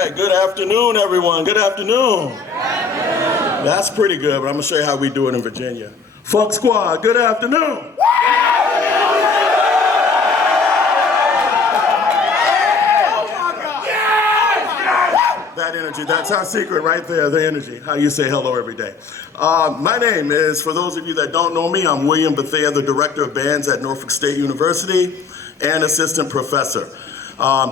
right, good afternoon, everyone. Good afternoon. Good afternoon. That's pretty good, but I'm going to show you how we do it in Virginia. Funk Squad, good afternoon. That energy, that's our secret right there, the energy. How you say hello every day. My name is, for those of you that don't know me, I'm William Bethea, the Director of Bands at Norfolk State University and Assistant Professor.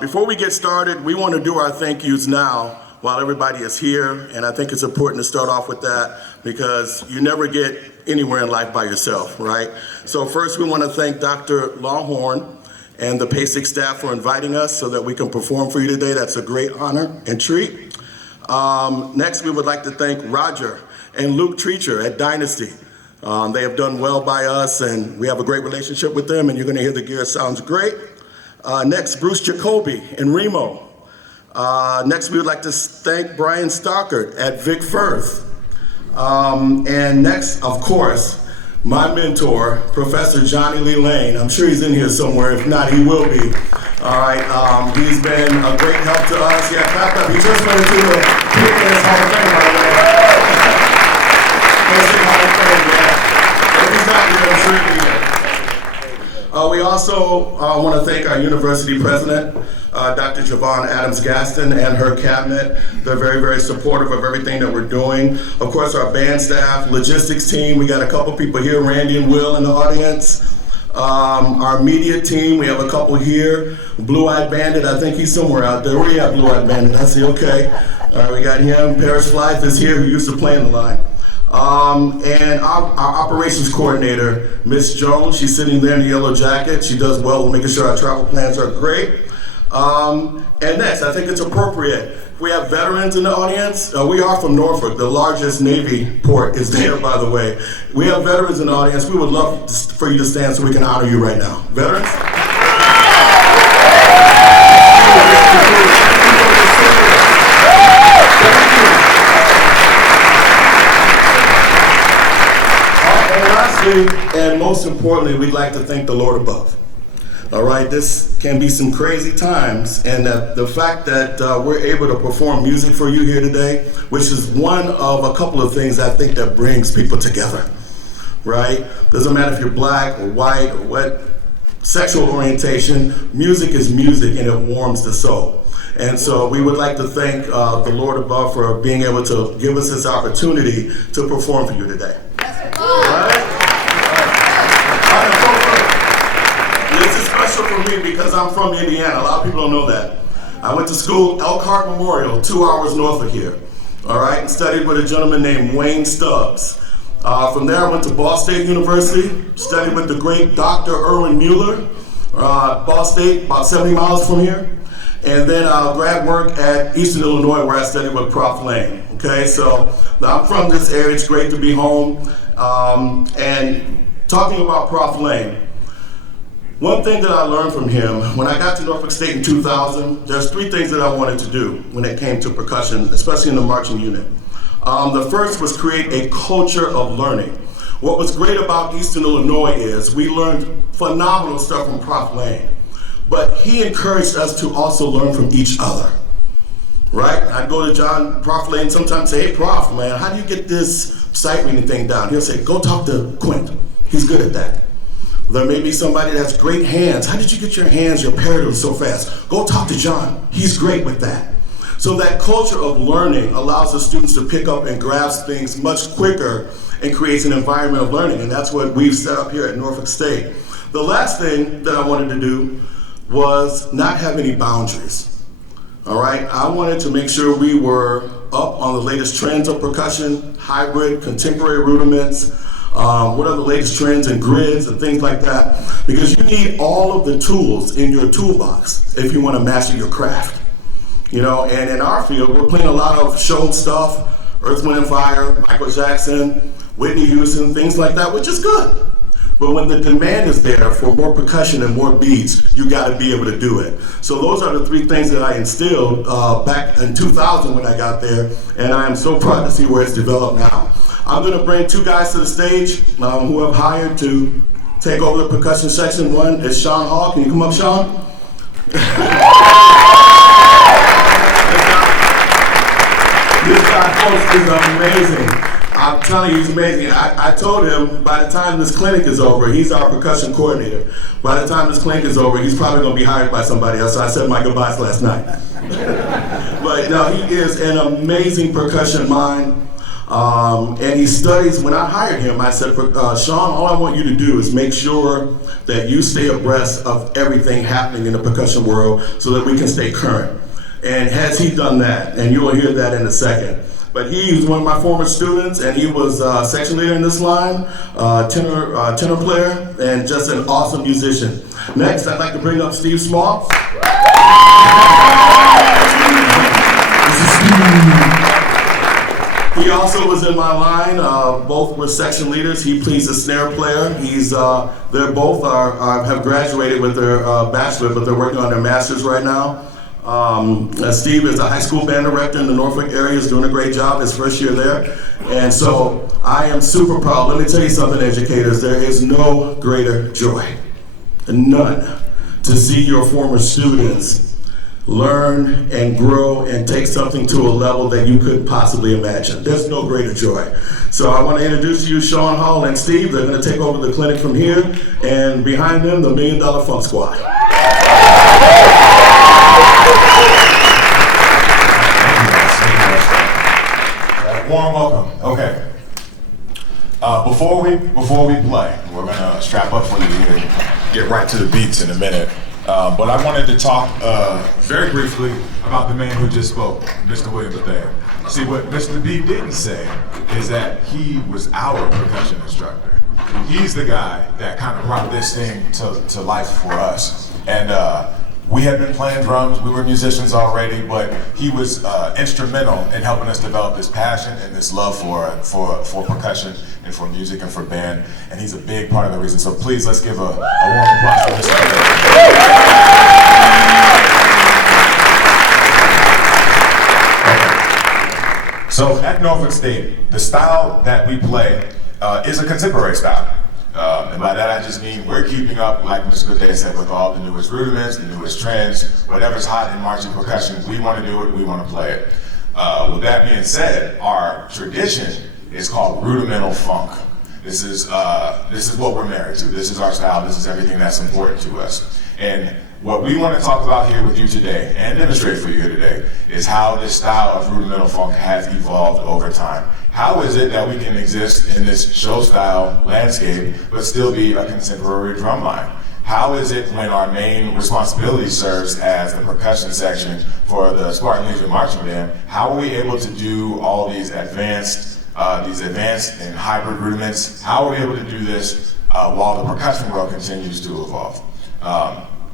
Before we get started, we want to do our thank yous now while everybody is here, and I think it's important to start off with that because you never get anywhere in life by yourself, right? So first we want to thank Dr. Longhorn and the Pasic staff for inviting us so that we can perform for you today. That's a great honor and treat. Next, we would like to thank Roger and Luke Treacher at Dynasty. They have done well by us, and we have a great relationship with them, and you're gonna hear the gear sounds great. Next, Bruce Jacoby and Remo. Next, we would like to thank Brian Stockard at Vic Firth. And next, of course, my mentor, Professor Johnny Lee Lane. I'm sure he's in here somewhere. If not, he will be. All right. He's been a great help to us. Yeah, clap up. He just went into the Fitness Hall of Fame, by the way. Fitness Hall of Fame, yeah. If he's not here, I'm sure he'll be here. We also want to thank our university president, Dr. Javon Adams-Gaston, and her cabinet. They're very, very supportive of everything that we're doing. Of course, our band staff, logistics team, we got a couple people here, Randy and Will in the audience. Our media team, we have a couple here. Blue-Eyed Bandit, I think he's somewhere out there. Where you at, Blue-Eyed Bandit? I see, okay. All right, we got him. Parrish Flythe is here, who used to play in the line. And our operations coordinator, Miss Jones, she's sitting there in the yellow jacket. She does well with making sure our travel plans are great. And next, I think it's appropriate. We have veterans in the audience. We are from Norfolk. The largest Navy port is there, by the way. We have veterans in the audience. We would love for you to stand so we can honor you right now. Veterans? And lastly, and most importantly, we'd like to thank the Lord above. All right, this can be some crazy times, and the fact that we're able to perform music for you here today, which is one of a couple of things I think that brings people together, right? Doesn't matter if you're black or white or what sexual orientation, music is music and it warms the soul. And so we would like to thank the Lord above for being able to give us this opportunity to perform for you today. All right? For me because I'm from Indiana. A lot of people don't know that. I went to school, Elkhart Memorial, 2 hours north of here. All right, and studied with a gentleman named Wayne Stubbs. From there, I went to Ball State University, studied with the great Dr. Erwin Mueller, Ball State, about 70 miles from here. And then grad work at Eastern Illinois, where I studied with Prof. Lane. Okay, so I'm from this area. It's great to be home. And talking about Prof. Lane, one thing that I learned from him, when I got to Norfolk State in 2000, there's 3 things that I wanted to do when it came to percussion, especially in the marching unit. The first was create a culture of learning. What was great about Eastern Illinois is we learned phenomenal stuff from Prof. Lane, but he encouraged us to also learn from each other, right? I'd go to Prof. Lane sometimes and say, hey, Prof, man, how do you get this sight reading thing down? He'll say, go talk to Quint. He's good at that. There may be somebody that has great hands. How did you get your hands, your paradiddle so fast? Go talk to John. He's great with that. So that culture of learning allows the students to pick up and grasp things much quicker and creates an environment of learning. And that's what we've set up here at Norfolk State. The last thing that I wanted to do was not have any boundaries. All right? I wanted to make sure we were up on the latest trends of percussion, hybrid, contemporary rudiments, what are the latest trends and grids and things like that, because you need all of the tools in your toolbox if you want to master your craft. You know, and in our field, we're playing a lot of show stuff, Earth, Wind, and Fire, Michael Jackson, Whitney Houston, things like that, which is good. But when the demand is there for more percussion and more beats, you got to be able to do it. So those are the 3 things that I instilled back in 2000 when I got there, and I am so proud to see where it's developed now. I'm going to bring 2 guys to the stage who I've hired to take over the percussion section. One is Sean Hall. Can you come up, Sean? amazing. I'm telling you, he's amazing. I told him by the time this clinic is over, he's our percussion coordinator. By the time this clinic is over, he's probably going to be hired by somebody else. So I said my goodbyes last night. But no, he is an amazing percussion mind. And he studies. When I hired him, I said, Sean, all I want you to do is make sure that you stay abreast of everything happening in the percussion world so that we can stay current. And has he done that? And you will hear that in a second. But he was one of my former students, and he was section leader in this line, tenor player, and just an awesome musician. Next, I'd like to bring up Steve Small. He also was in my line. Both were section leaders. He's a snare player. They're both have graduated with their bachelor, but they're working on their masters right now. Steve is a high school band director in the Norfolk area. He's doing a great job his first year there. And so I am super proud. Let me tell you something, educators. There is no greater joy, none, to see your former students learn and grow and take something to a level that you couldn't possibly imagine. There's no greater joy. So I want to introduce to you Sean Hall and Steve. They're going to take over the clinic from here. And behind them, the $1 Million Funk Squad. Warm welcome. Okay. Before we play, we're gonna strap up for you here, get right to the beats in a minute. But I wanted to talk very briefly about the man who just spoke, Mr. William Flythe. See, what Mr. B didn't say is that he was our percussion instructor. He's the guy that kind of brought this thing to life for us. And we had been playing drums, we were musicians already, but he was instrumental in helping us develop this passion and this love for percussion and for music and for band, and he's a big part of the reason. So please, let's give a warm applause for Mr. Okay. So at Norfolk State, the style that we play is a contemporary style. And by that I just mean we're keeping up, like Mr. Flythe said, with all the newest rudiments, the newest trends, whatever's hot in marching percussion, we want to do it, we want to play it. With that being said, our tradition is called rudimental funk. This is what we're married to. This is our style, this is everything that's important to us. And what we want to talk about here with you today, and demonstrate for you here today, is how this style of rudimental funk has evolved over time. How is it that we can exist in this show-style landscape but still be a contemporary drumline? How is it when our main responsibility serves as the percussion section for the Spartan Legion Marching Band? How are we able to do all these advanced and hybrid rudiments? How are we able to do this while the percussion world continues to evolve?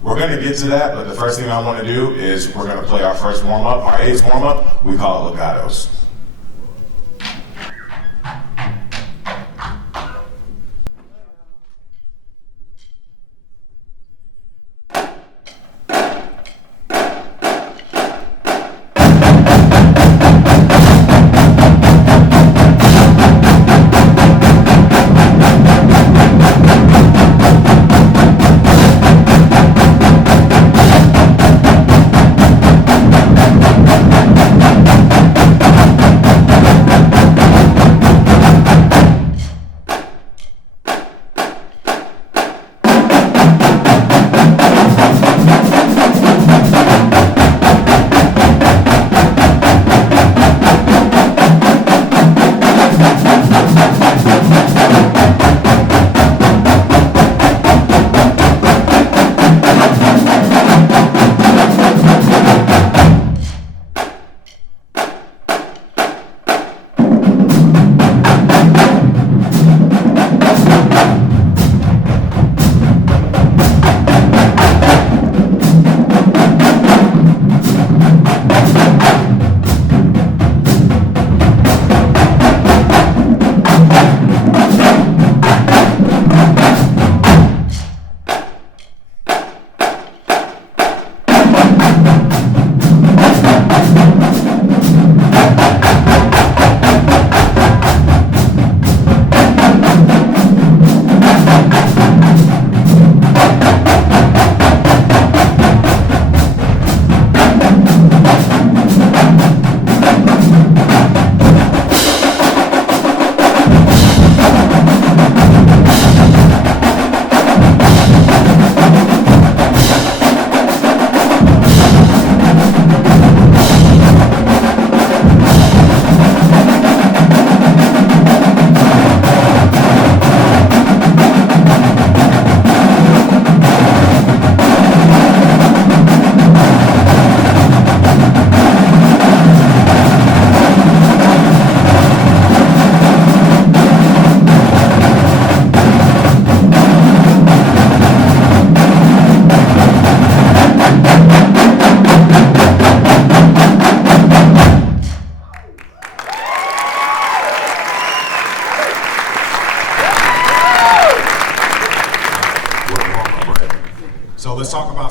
We're going to get to that, but the first thing I want to do is we're going to play our first warm-up, our eighth warm-up. We call it legatos.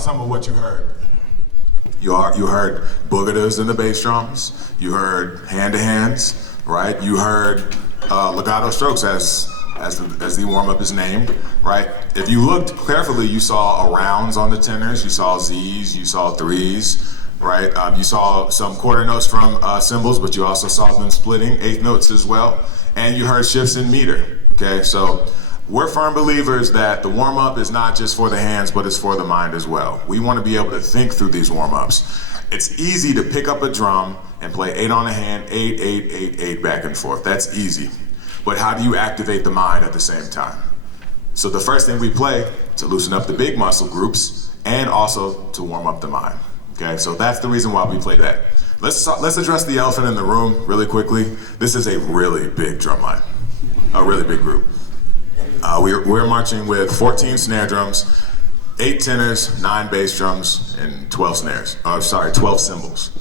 some of what you heard. You heard boogaders in the bass drums. You heard hand-to-hands, right? You heard legato strokes as the warm-up is named, right? If you looked carefully, you saw rounds on the tenors, you saw Z's, you saw threes, right? You saw some quarter notes from cymbals, but you also saw them splitting eighth notes as well. And you heard shifts in meter, okay? So we're firm believers that the warm-up is not just for the hands, but it's for the mind as well. We want to be able to think through these warm-ups. It's easy to pick up a drum and play 8 on a hand, 8, 8, 8, 8 back and forth. That's easy. But how do you activate the mind at the same time? So the first thing we play to loosen up the big muscle groups and also to warm up the mind. Okay, so that's the reason why we play that. Let's address the elephant in the room really quickly. This is a really big drum line, a really big group. We're marching with 14 snare drums, 8 tenors, 9 bass drums, and 12 cymbals.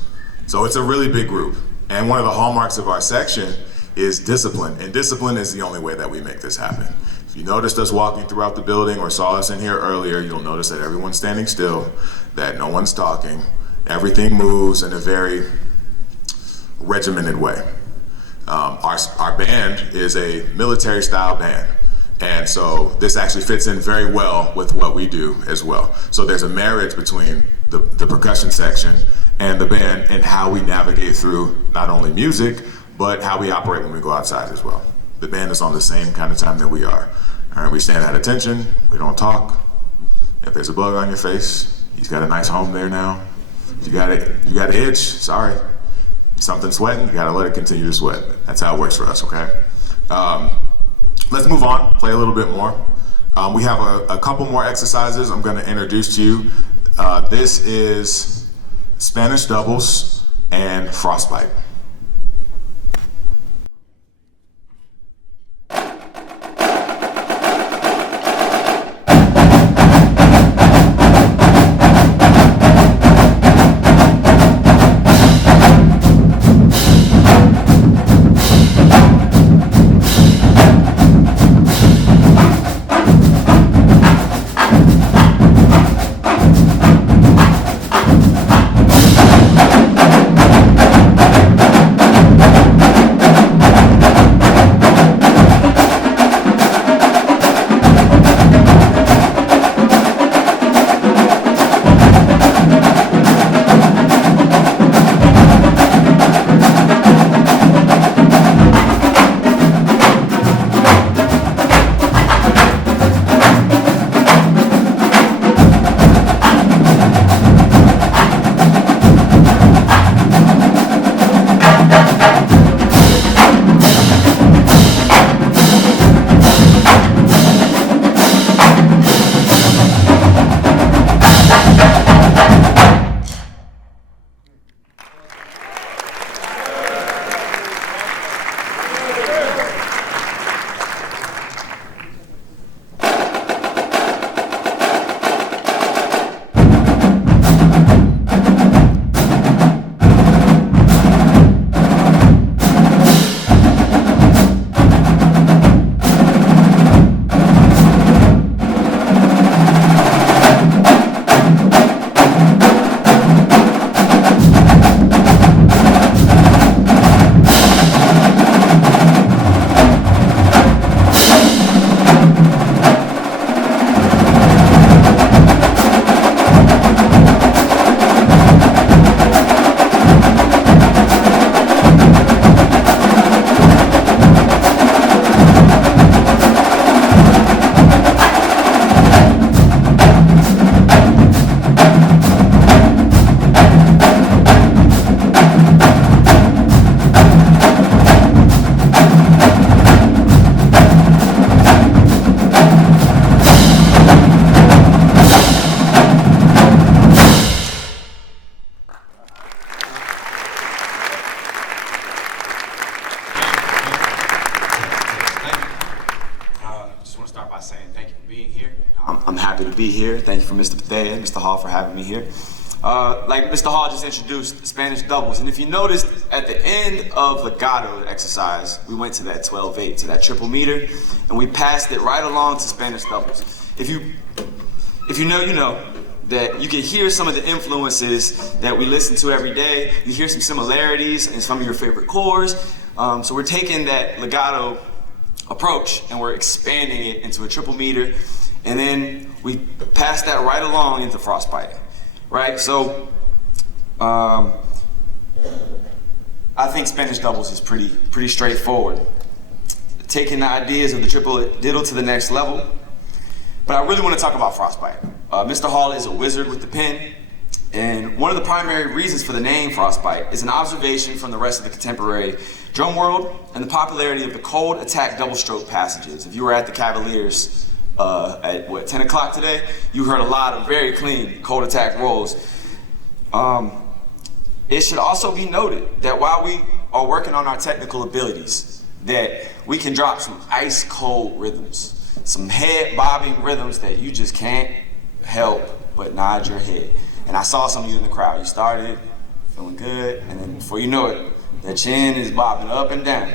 So it's a really big group. And one of the hallmarks of our section is discipline, and discipline is the only way that we make this happen. If you noticed us walking throughout the building or saw us in here earlier, you'll notice that everyone's standing still, that no one's talking, everything moves in a very regimented way. Our band is a military style band, and so this actually fits in very well with what we do as well. So there's a marriage between the percussion section and the band and how we navigate through not only music, but how we operate when we go outside as well. The band is on the same kind of time that we are. All right, we stand at attention, we don't talk. If there's a bug on your face, he's got a nice home there now. You got an itch, sorry. Something sweating, you gotta let it continue to sweat. That's how it works for us, okay? Let's move on, play a little bit more. We have a couple more exercises I'm gonna introduce to you. This is Spanish doubles and frostbite. I'm happy to be here. Thank you for Mr. Flythe and Mr. Hall for having me here. Like Mr. Hall just introduced, Spanish doubles. And if you noticed, at the end of legato exercise, we went to that 12-8, to that triple meter, and we passed it right along to Spanish doubles. If you know, you know. that you can hear some of the influences that we listen to every day. You hear some similarities in some of your favorite chords. So we're taking that legato approach and we're expanding it into a triple meter, and then we pass that right along into frostbite, right? So I think Spanish doubles is pretty straightforward. Taking the ideas of the triple diddle to the next level. But I really want to talk about frostbite. Mr. Hall is a wizard with the pen, and one of the primary reasons for the name frostbite is an observation from the rest of the contemporary drum world and the popularity of the cold attack double stroke passages. If you were at the Cavaliers at 10 o'clock today, you heard a lot of very clean cold attack rolls. It should also be noted that while we are working on our technical abilities, that we can drop some ice cold rhythms, some head bobbing rhythms that you just can't help but nod your head. And I saw some of you in the crowd. You started feeling good, and then before you know it, the chin is bobbing up and down.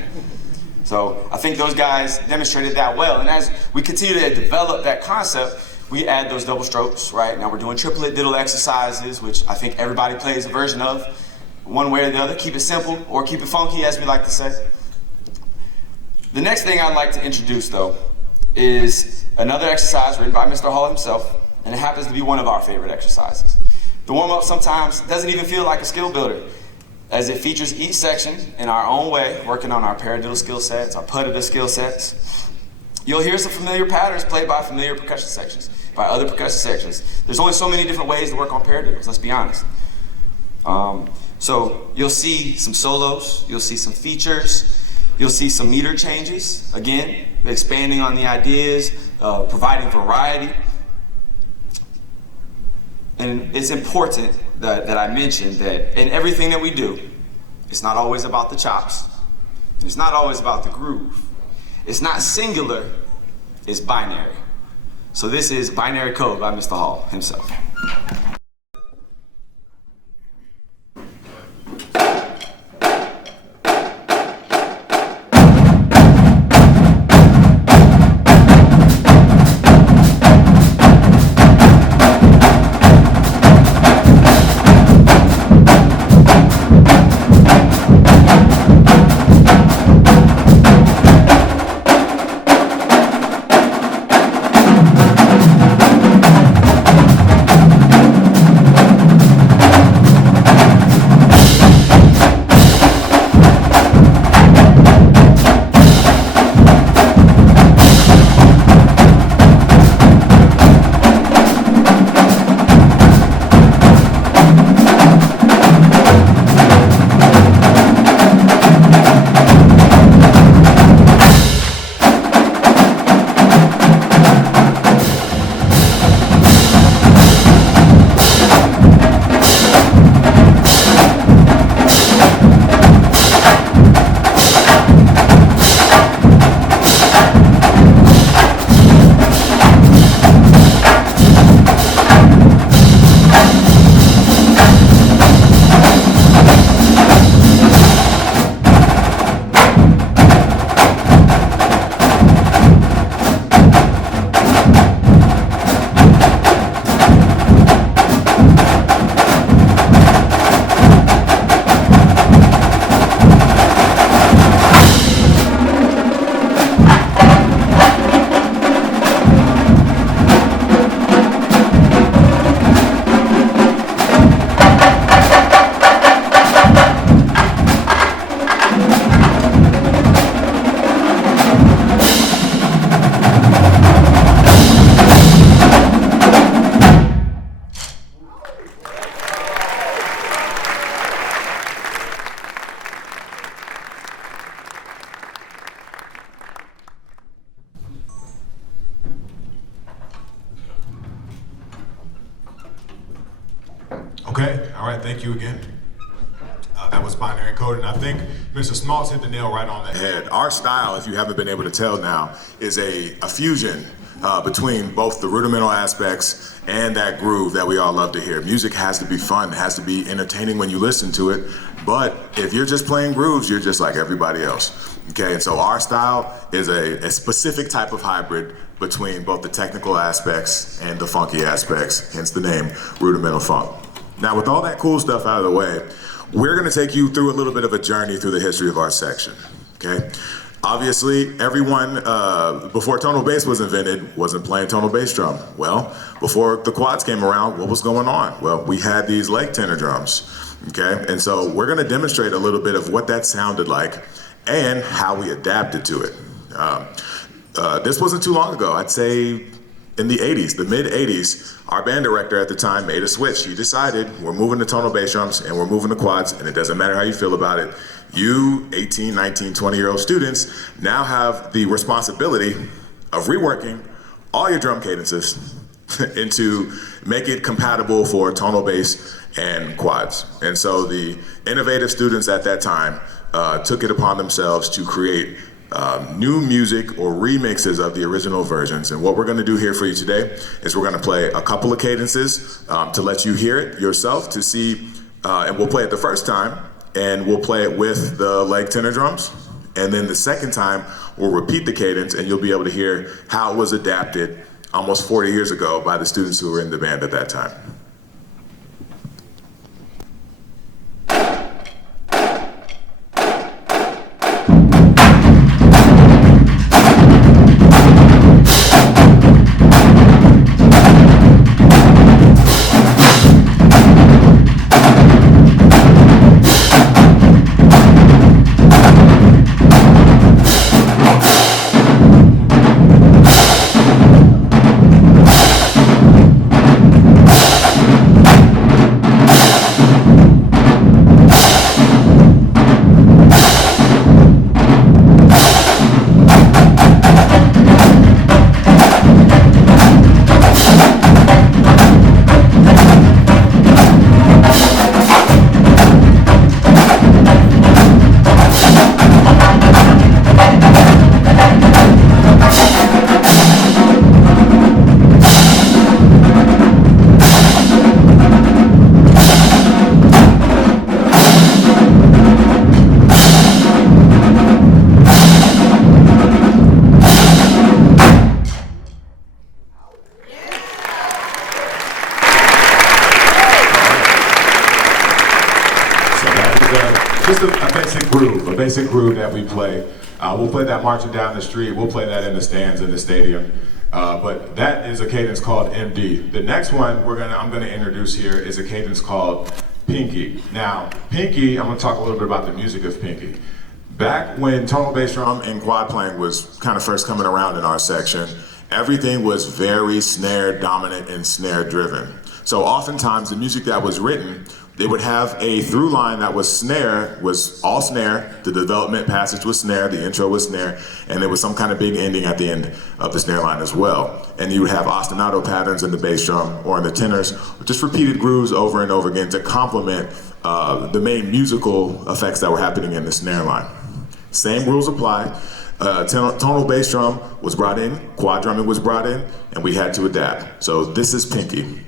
So I think those guys demonstrated that well. And as we continue to develop that concept, we add those double strokes, right? Now we're doing triplet diddle exercises, which I think everybody plays a version of, one way or the other. Keep it simple or keep it funky, as we like to say. The next thing I'd like to introduce, though, is another exercise written by Mr. Hall himself, and it happens to be one of our favorite exercises. The warm-up sometimes doesn't even feel like a skill builder, as it features each section in our own way, working on our paradiddle skill sets, our puttididdle skill sets. You'll hear some familiar patterns played by familiar percussion sections, by other percussion sections. There's only so many different ways to work on paradiddles, let's be honest. So you'll see some solos, you'll see some features, you'll see some meter changes, again, expanding on the ideas, providing variety. And it's important that I mention that in everything that we do, it's not always about the chops, and it's not always about the groove. It's not singular, it's binary. So this is Binary Code by Mr. Hall himself. Okay, all right, thank you again. That was Binary Code, and I think Mr. Smaltz hit the nail right on the head. Our style, if you haven't been able to tell now, is a fusion between both the rudimental aspects and that groove that we all love to hear. Music has to be fun, it has to be entertaining when you listen to it, but if you're just playing grooves, you're just like everybody else. Okay, and so our style is a specific type of hybrid between both the technical aspects and the funky aspects, hence the name Rudimental Funk. Now, with all that cool stuff out of the way, we're gonna take you through a little bit of a journey through the history of our section, okay? Obviously, everyone, before tonal bass was invented, wasn't playing tonal bass drum. Well, before the quads came around, what was going on? Well, we had these leg tenor drums, okay? And so we're gonna demonstrate a little bit of what that sounded like and how we adapted to it. This wasn't too long ago. I'd say in the 80s, the mid 80s, our band director at the time made a switch. He decided we're moving to tonal bass drums and we're moving to quads, and it doesn't matter how you feel about it. You 18, 19, 20-year-old students now have the responsibility of reworking all your drum cadences into make it compatible for tonal bass and quads. And so the innovative students at that time took it upon themselves to create new music or remixes of the original versions. And what we're gonna do here for you today is we're gonna play a couple of cadences to let you hear it yourself, to see, and we'll play it the first time, and we'll play it with the leg tenor drums. And then the second time, we'll repeat the cadence and you'll be able to hear how it was adapted almost 40 years ago by the students who were in the band at that time. A basic groove that we play. We'll play that marching down the street. We'll play that in the stands in the stadium. But that is a cadence called MD. The next one I'm gonna introduce here is a cadence called Pinky. Now, Pinky, I'm gonna talk a little bit about the music of Pinky. Back when tonal bass drum and quad playing was kind of first coming around in our section, everything was very snare dominant and snare driven. So oftentimes the music that was written, they would have a through line that was all snare, the development passage was snare, the intro was snare, and there was some kind of big ending at the end of the snare line as well. And you would have ostinato patterns in the bass drum or in the tenors, just repeated grooves over and over again to complement the main musical effects that were happening in the snare line. Same rules apply. Tonal bass drum was brought in, quad drumming was brought in, and we had to adapt. So this is Pinky.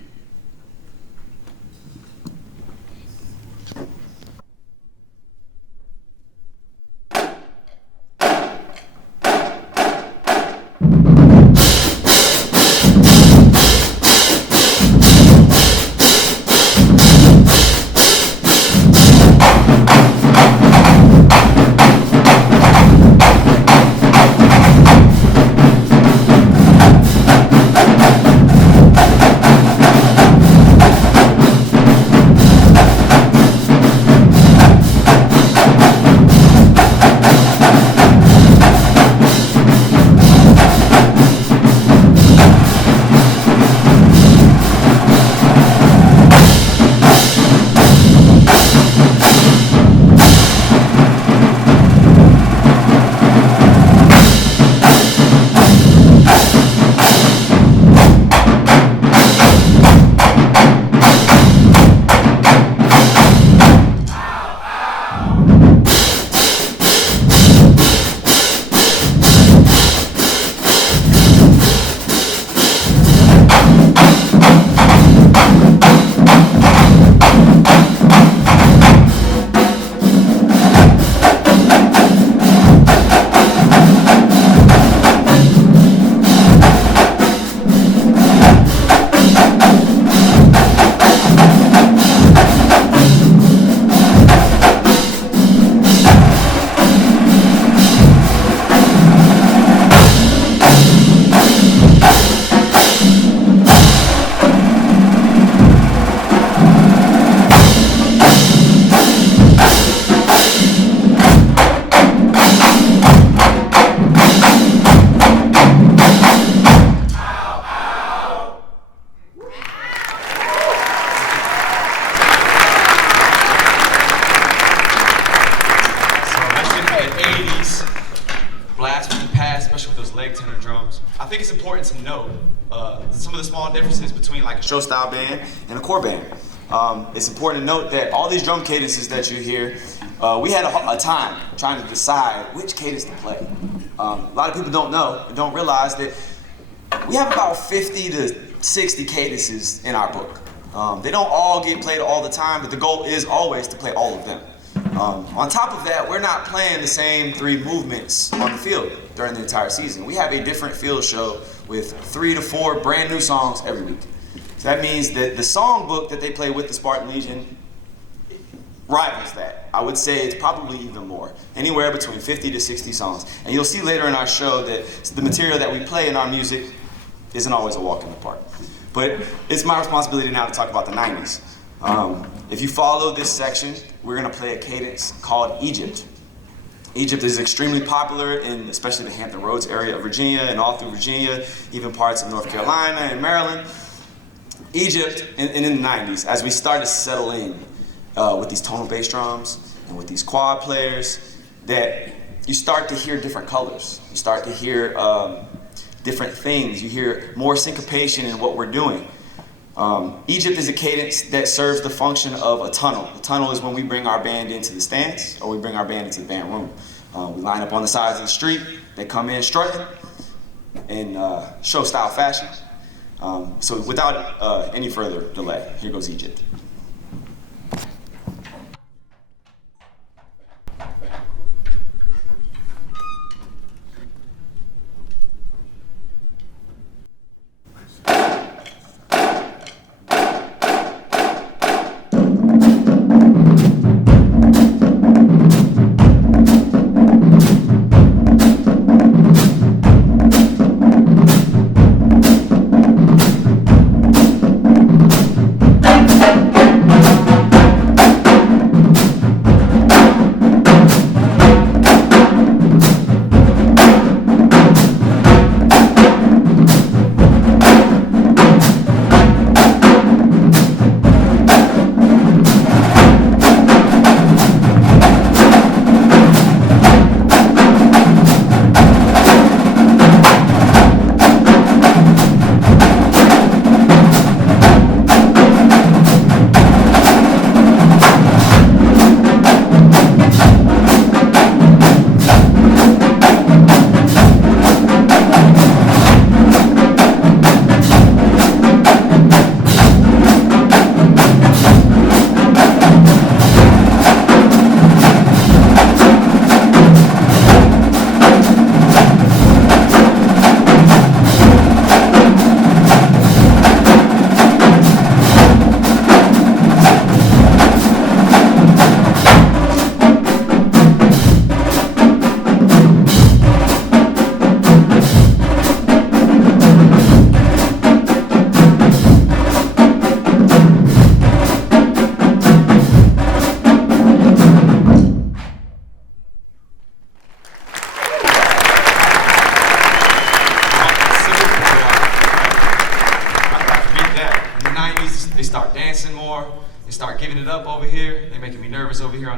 leg tenor drums. I think it's important to note some of the small differences between like a show style band and a core band. It's important to note that all these drum cadences that you hear, we had a time trying to decide which cadence to play. A lot of people don't know and don't realize that we have about 50 to 60 cadences in our book. They don't all get played all the time, but the goal is always to play all of them. On top of that, we're not playing the same 3 movements on the field during the entire season. We have a different field show with 3 to 4 brand new songs every week. So that means that the song book that they play with the Spartan Legion rivals that. I would say it's probably even more, anywhere between 50 to 60 songs. And you'll see later in our show that the material that we play in our music isn't always a walk in the park. But it's my responsibility now to talk about the 90s. If you follow this section, we're gonna play a cadence called Egypt. Egypt is extremely popular in especially the Hampton Roads area of Virginia and all through Virginia, even parts of North Carolina and Maryland. Egypt, in the 90s, as we started to settle in with these tonal bass drums and with these quad players, that you start to hear different colors. You start to hear different things. You hear more syncopation in what we're doing. Egypt is a cadence that serves the function of a tunnel. A tunnel is when we bring our band into the stands or we bring our band into the band room. We line up on the sides of the street. They come in strutting in show style fashion. So without any further delay, here goes Egypt.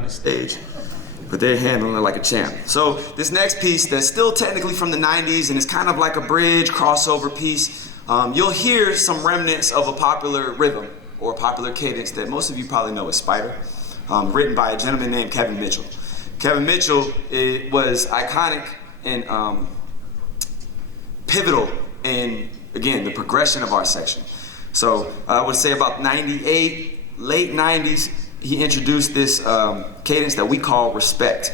Stage, but they're handling it like a champ. So this next piece that's still technically from the 90s and it's kind of like a bridge crossover piece, you'll hear some remnants of a popular rhythm or a popular cadence that most of you probably know as Spider, written by a gentleman named Kevin Mitchell. Kevin Mitchell was iconic and pivotal in, again, the progression of our section. So I would say about 98, late 90s, he introduced this cadence that we call respect.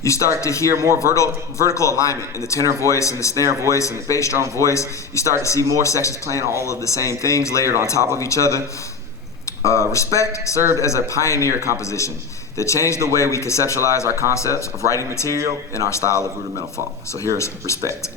You start to hear more vertical alignment in the tenor voice and the snare voice and the bass drum voice. You start to see more sections playing all of the same things layered on top of each other. Respect served as a pioneer composition that changed the way we conceptualize our concepts of writing material and our style of rudimental funk. So here's Respect.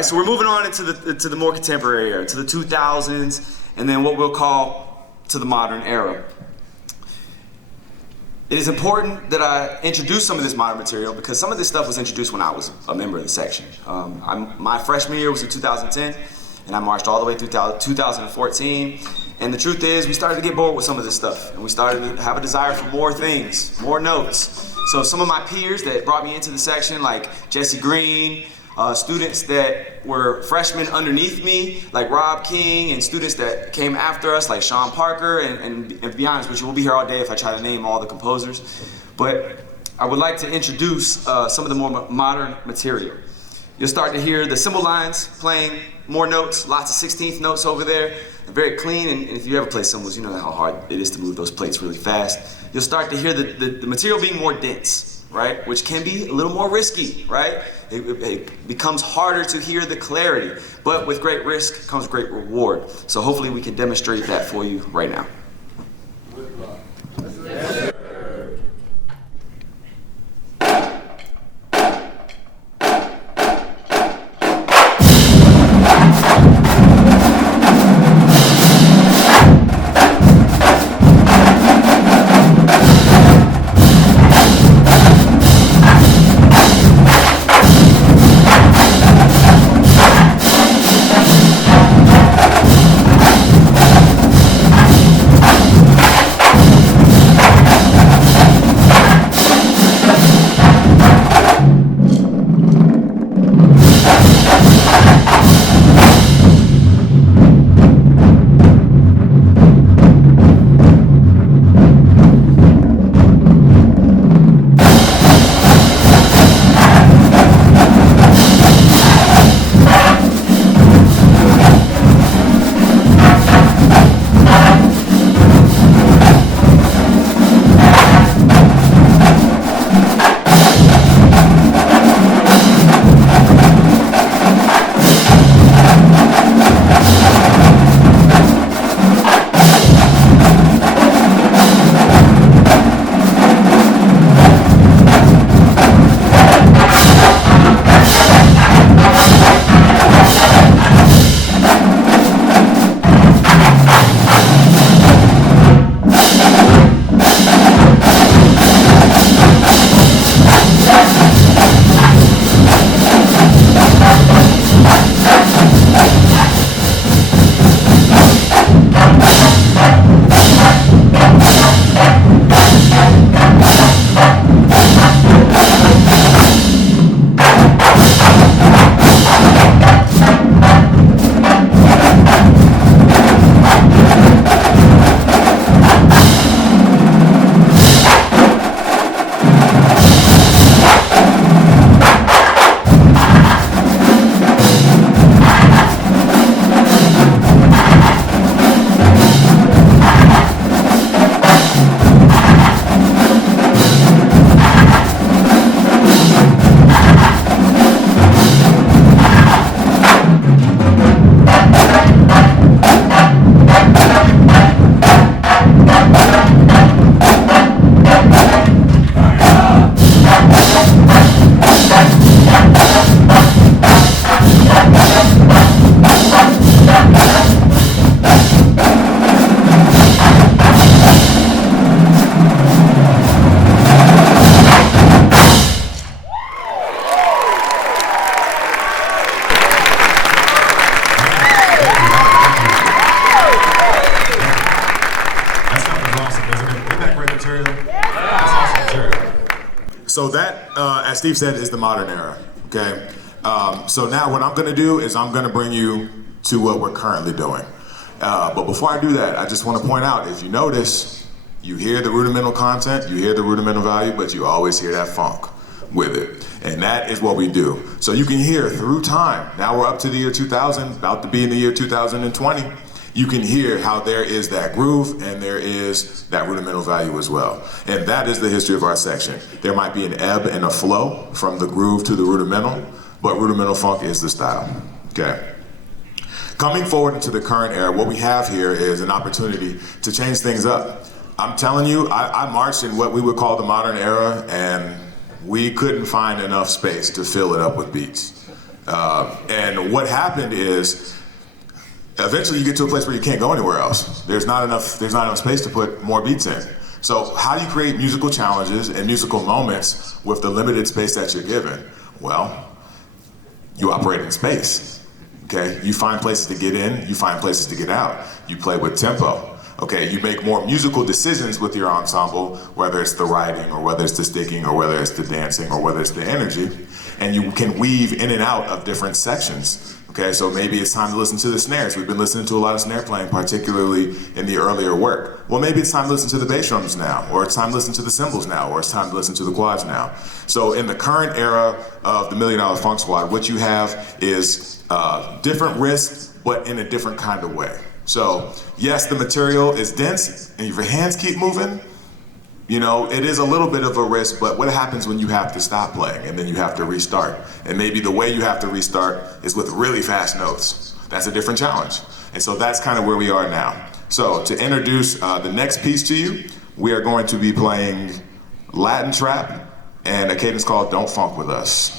right, so we're moving on into the more contemporary era, to the 2000s, and then what we'll call to the modern era. It is important that I introduce some of this modern material because some of this stuff was introduced when I was a member of the section. My freshman year was in 2010, and I marched all the way through 2014. And the truth is, we started to get bored with some of this stuff, and we started to have a desire for more things, more notes. So some of my peers that brought me into the section, like Jesse Green, students that were freshmen underneath me, like Rob King, and students that came after us, like Sean Parker, and to be honest with you, we'll be here all day if I try to name all the composers. But I would like to introduce some of the more modern material. You'll start to hear the cymbal lines playing more notes, lots of 16th notes over there, very clean, and if you ever play cymbals, you know how hard it is to move those plates really fast. You'll start to hear the material being more dense, right? Which can be a little more risky, right? It becomes harder to hear the clarity, but with great risk comes great reward. So hopefully we can demonstrate that for you right now. So that, as Steve said, is the modern era, okay? So now what I'm gonna do is I'm gonna bring you to what we're currently doing. But before I do that, I just wanna point out, if you notice, you hear the rudimental content, you hear the rudimental value, but you always hear that funk with it. And that is what we do. So you can hear through time, now we're up to the year 2000, about to be in the year 2020, you can hear how there is that groove and there is that rudimental value as well. And that is the history of our section. There might be an ebb and a flow from the groove to the rudimental, but rudimental funk is the style, okay? Coming forward into the current era, what we have here is an opportunity to change things up. I'm telling you, I marched in what we would call the modern era, and we couldn't find enough space to fill it up with beats. And what happened is, eventually you get to a place where you can't go anywhere else. There's not enough space to put more beats in. So how do you create musical challenges and musical moments with the limited space that you're given? Well, you operate in space, okay? You find places to get in, you find places to get out. You play with tempo, okay? You make more musical decisions with your ensemble, whether it's the writing or whether it's the sticking or whether it's the dancing or whether it's the energy, and you can weave in and out of different sections. Okay, so maybe it's time to listen to the snares. We've been listening to a lot of snare playing, particularly in the earlier work. Well, maybe it's time to listen to the bass drums now, or it's time to listen to the cymbals now, or it's time to listen to the quads now. So in the current era of the $1 Million Funk Squad, what you have is different risks, but in a different kind of way. So yes, the material is dense, and if your hands keep moving, you know, it is a little bit of a risk, but what happens when you have to stop playing and then you have to restart? And maybe the way you have to restart is with really fast notes. That's a different challenge. And so that's kind of where we are now. So to introduce the next piece to you, we are going to be playing Latin Trap and a cadence called Don't Funk With Us.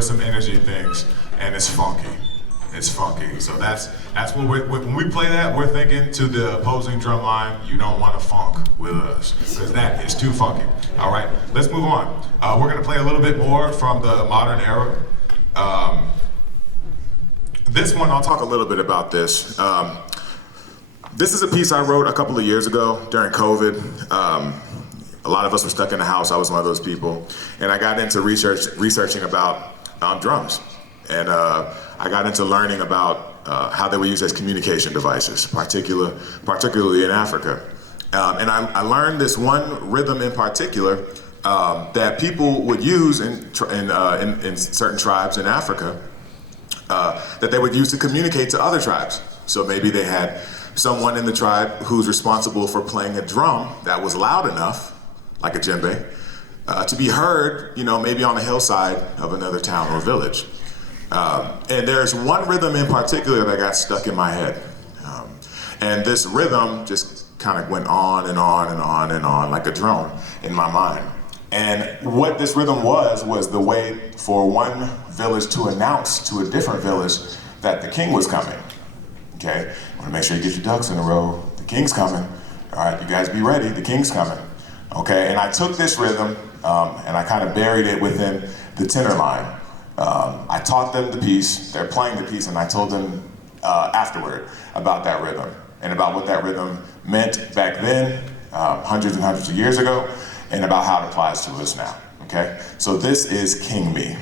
Some energy things, and it's funky. It's funky. So that's what when we play that, we're thinking to the opposing drum line, you don't want to funk with us, because that is too funky. All right, let's move on. We're gonna play a little bit more from the modern era. This one, I'll talk a little bit about this. This is a piece I wrote a couple of years ago during COVID. A lot of us were stuck in the house. I was one of those people, and I got into researching about drums, and I got into learning about how they were used as communication devices, particularly in Africa. And I learned this one rhythm in particular that people would use in certain tribes in Africa that they would use to communicate to other tribes. So maybe they had someone in the tribe who's responsible for playing a drum that was loud enough, like a djembe, to be heard, you know, maybe on the hillside of another town or village. And there's one rhythm in particular that got stuck in my head. And this rhythm just kind of went on and on and on and on like a drone in my mind. And what this rhythm was the way for one village to announce to a different village that the king was coming. Okay, I want to make sure you get your ducks in a row. The king's coming. All right, you guys be ready. The king's coming. Okay, and I took this rhythm and I kind of buried it within the tenor line. I taught them the piece. They're playing the piece, and I told them afterward about that rhythm and about what that rhythm meant back then, hundreds and hundreds of years ago, and about how it applies to us now. Okay, so this is King Me.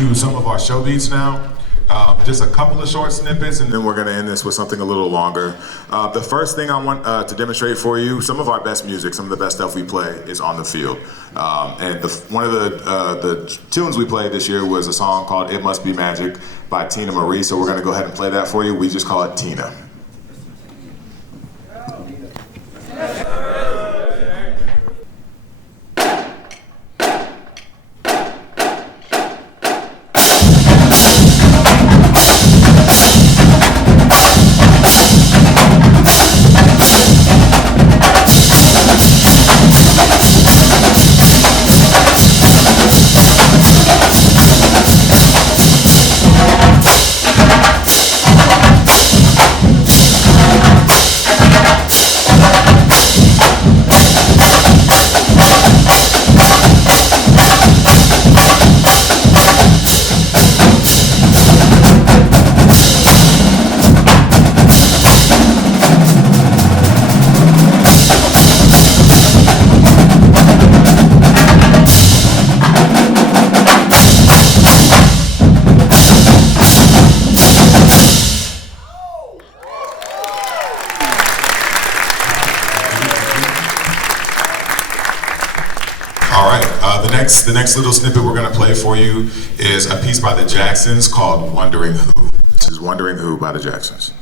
into some of our show beats now. Just a couple of short snippets, and then we're going to end this with something a little longer. The first thing I want to demonstrate for you, some of our best music, some of the best stuff we play is on the field. And one of the tunes we played this year was a song called It Must Be Magic by Tina Marie, so we're going to go ahead and play that for you. We just call it Tina. The next little snippet we're going to play for you is a piece by the Jacksons called Wondering Who. This is Wondering Who by the Jacksons.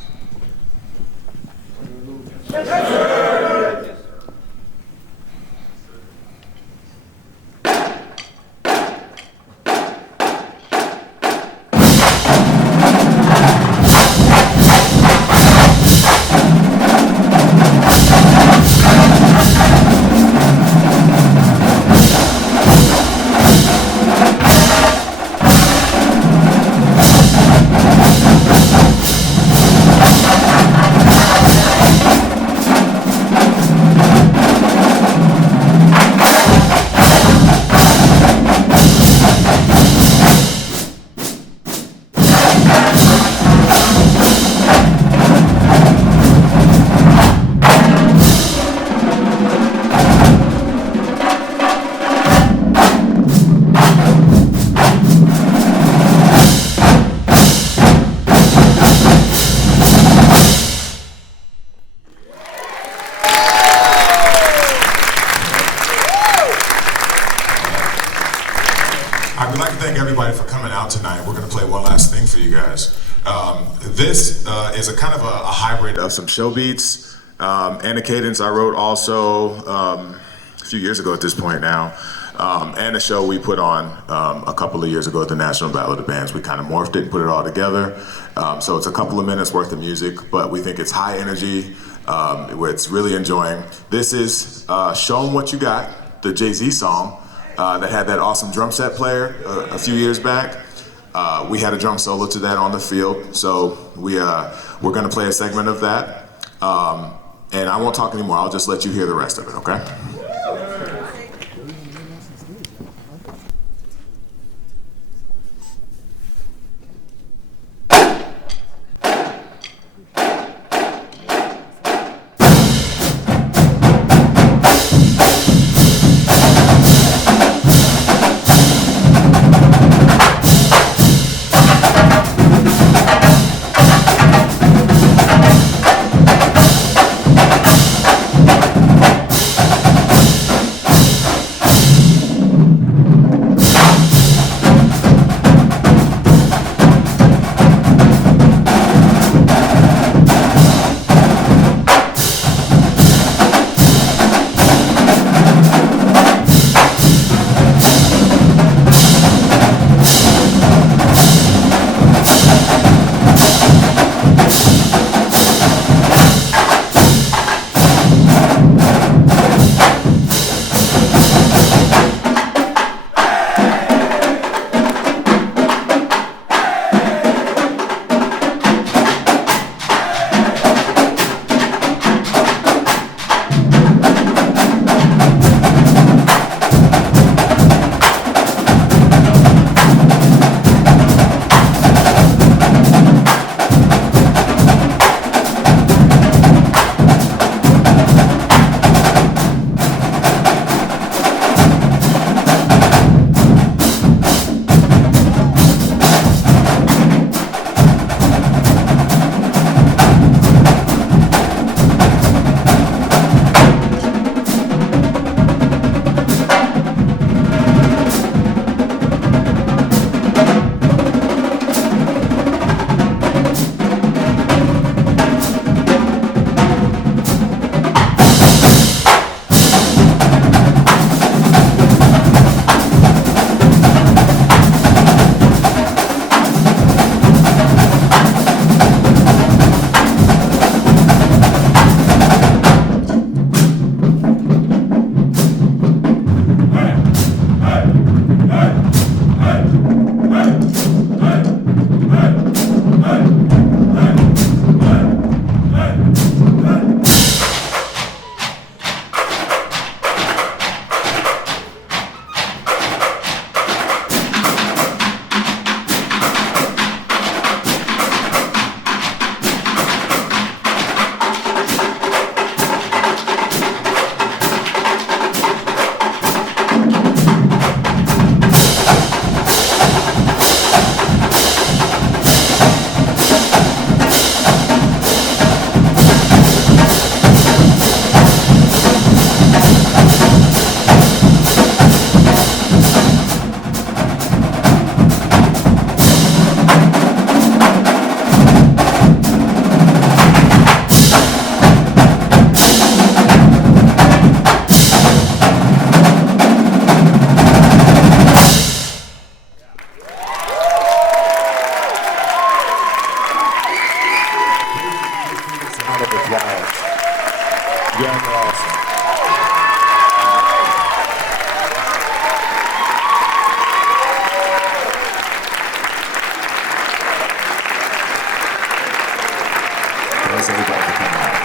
This is a kind of a hybrid of some show beats and a cadence I wrote also a few years ago at this point now, and a show we put on a couple of years ago at the National Battle of the Bands. We kind of morphed it and put it all together. So it's a couple of minutes worth of music, but we think it's high energy. It's really enjoying. This is Show 'Em What You Got, the Jay-Z song that had that awesome drum set player a few years back. We had a drum solo to that on the field, so we're going to play a segment of that, and I won't talk anymore. I'll just let you hear the rest of it, okay? You guys are awesome. Thanks everybody for coming out.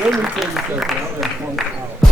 Let me tell you something. I'm gonna point out.